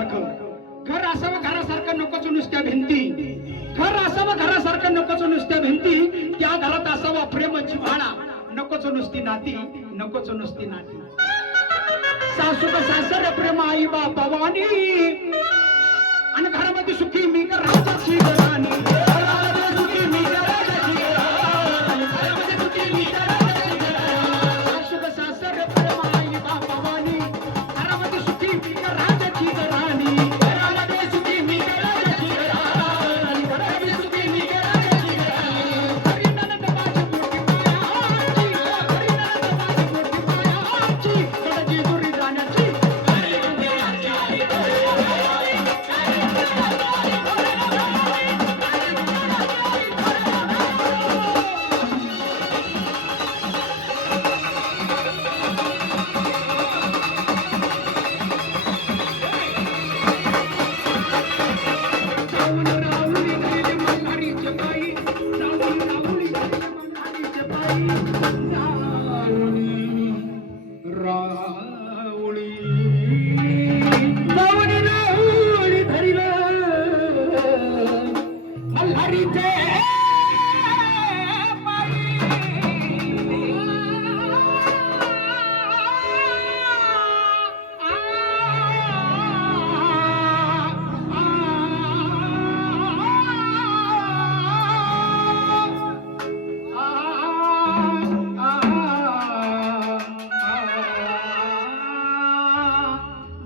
घरासारखं घर असावं घरासारखं नकोच नुसत्या भिंती. घर असावं घरासारखं नकोच नुसत्या भिंती. त्या घरात असावा प्रेम जिव्हाळा. नकोच नुसती नाती नकोच नुसती नाती. सासू का सासर प्रेम आई बापावानी आणि घरामध्ये सुखी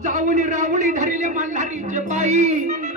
जाऊनी रावणी धरिले मल्हारीचे पायी